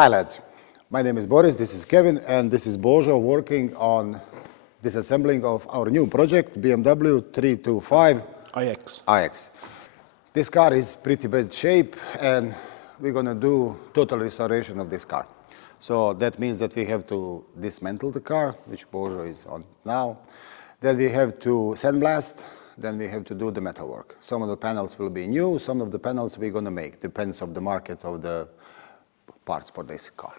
Hi lads, my name is Boris, this is Kevin, and this is Božo working on disassembling of our new project, BMW 325 iX. This car is pretty bad shape and we're gonna do total restoration of this car. So that means that we have to dismantle the car, which Božo is on now. Then we have to sandblast, then we have to do the metal work. Some of the panels will be new, some of the panels we're gonna make, depends on the market of the parts for this car.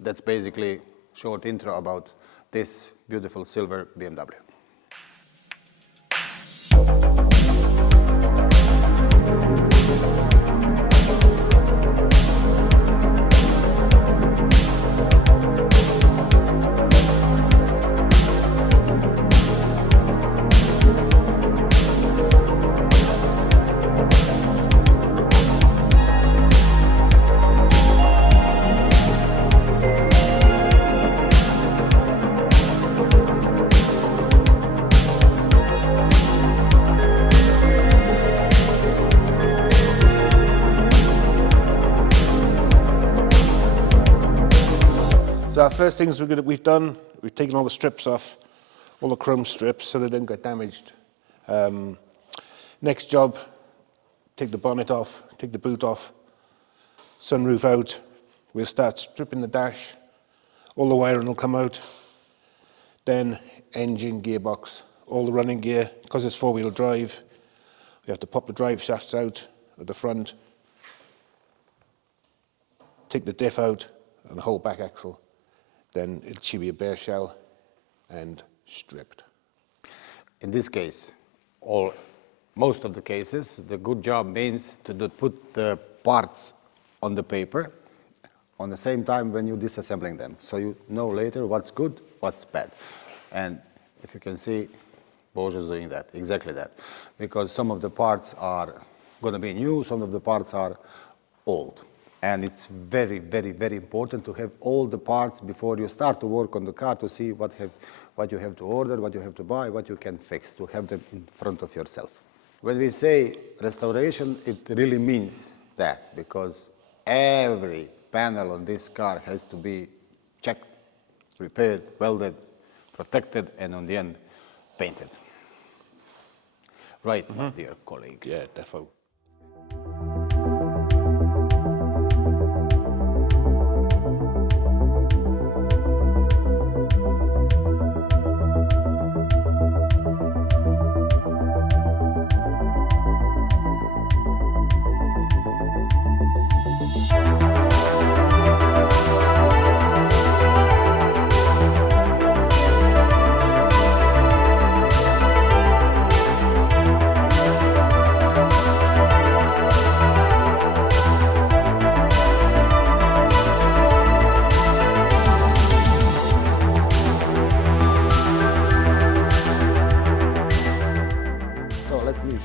That's basically short intro about this beautiful silver BMW. So our first things we've done, we've taken all the strips off, all the chrome strips, so they don't get damaged. Next job, take the bonnet off, take the boot off, sunroof out. We'll start stripping the dash, all the wiring will come out. Then engine, gearbox, all the running gear. Because it's four-wheel drive, we have to pop the drive shafts out at the front, take the diff out and the whole back axle. Then it should be a bare shell and stripped. In this case, most of the cases, the good job means to put the parts on the paper on the same time when you're disassembling them. So you know later what's good, what's bad. And if you can see, Božo is doing that, exactly that. Because some of the parts are going to be new, some of the parts are old. And it's very, very, very important to have all the parts before you start to work on the car to see what you have to order, what you have to buy, what you can fix, to have them in front of yourself. When we say restoration, it really means that, because every panel on this car has to be checked, repaired, welded, protected, and on the end, painted. Right, my dear colleague? Yeah, defo.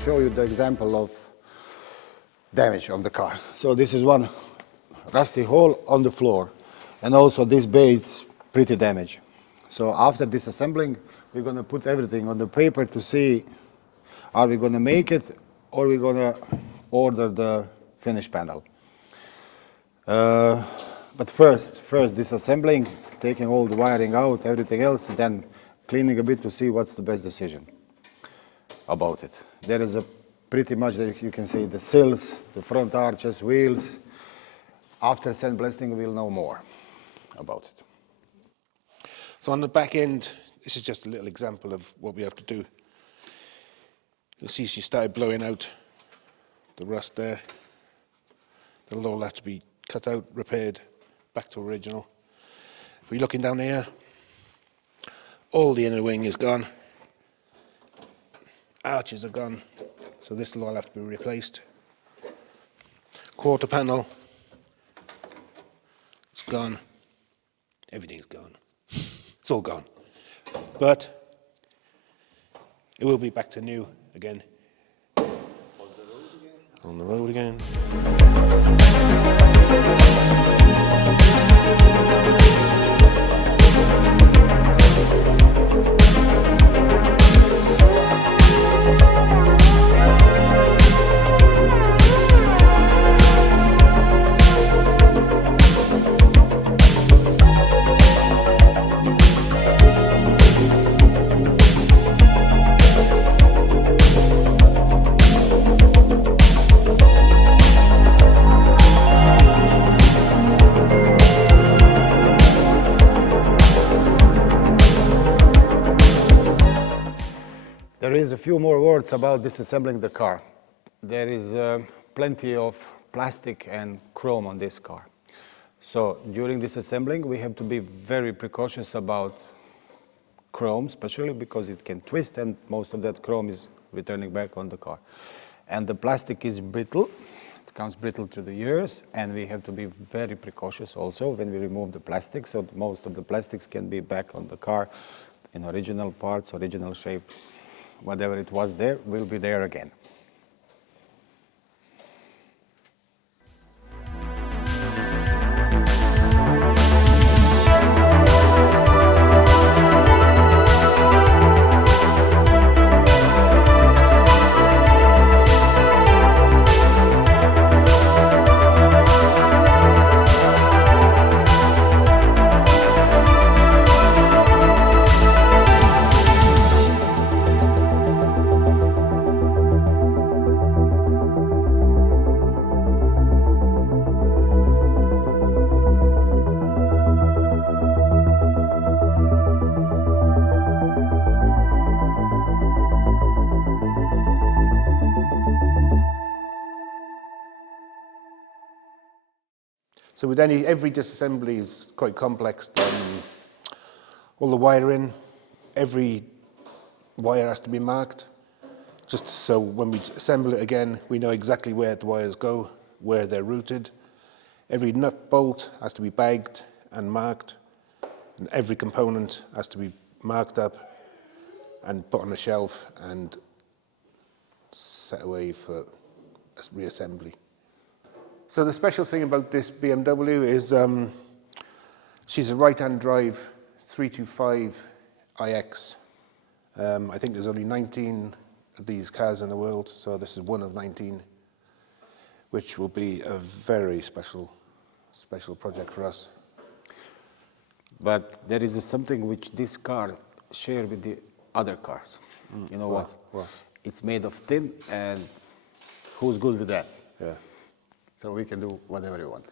Show you the example of damage of the car. So this is one rusty hole on the floor, and also this bay is pretty damaged. So after disassembling, we're going to put everything on the paper to see are we going to make it or we're going to order the finished panel. But first disassembling, taking all the wiring out, everything else, then cleaning a bit to see what's the best decision about it. There is a pretty much, you can see the sills, the front arches, wheels. After sandblasting, we'll know more about it. So on the back end, this is just a little example of what we have to do. You'll see she started blowing out the rust there. That'll all have to be cut out, repaired, back to original. If we're looking down here, all the inner wing is gone. Arches are gone, so this will all have to be replaced. Quarter panel, it's gone. Everything's gone. It's all gone. But it will be back to new again. On the road again. There is a few more words about disassembling the car. There is plenty of plastic and chrome on this car. So during disassembling, we have to be very precautious about chrome, especially because it can twist and most of that chrome is returning back on the car. And the plastic is brittle. It becomes brittle through the years, and we have to be very precautious also when we remove the plastic, so most of the plastics can be back on the car in original parts, original shape. Whatever it was there will be there again. So with every disassembly is quite complex. All the wiring, every wire has to be marked, just so when we assemble it again, we know exactly where the wires go, where they're routed. Every nut bolt has to be bagged and marked, and every component has to be marked up and put on a shelf and set away for reassembly. So the special thing about this BMW is she's a right-hand drive 325 iX. I think there's only 19 of these cars in the world, so this is one of 19, which will be a very special project for us. But there is something which this car shares with the other cars. You know what? It's made of tin, and who's good with that? Yeah. So we can do whatever you want.